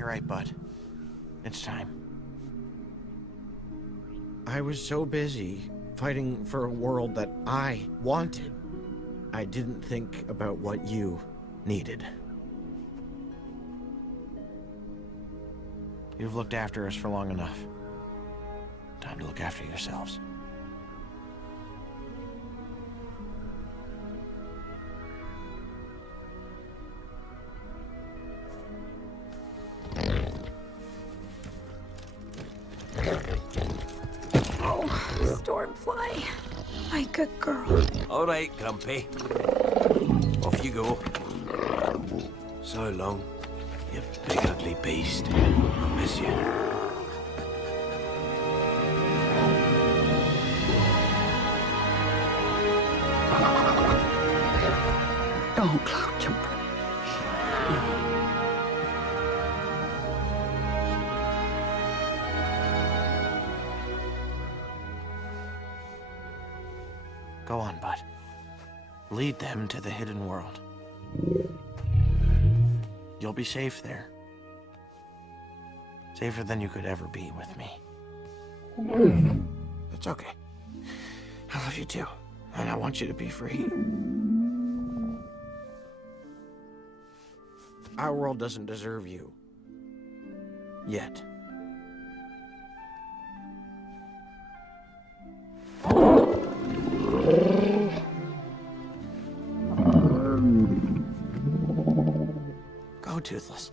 You're right, bud. It's time. I was so busy fighting for a world that I wanted. I didn't think about what you needed. You've looked after us for long enough. Time to look after yourselves. Stormfly. My good girl. All right, Grumpy. Off you go. So long, you big ugly beast. I'll miss you. Oh, Cloud Jumper. Go on, bud. Lead them to the hidden world. You'll be safe there. Safer than you could ever be with me. It's okay. I love you too, and I want you to be free. Our world doesn't deserve you. Yet. Go, Toothless.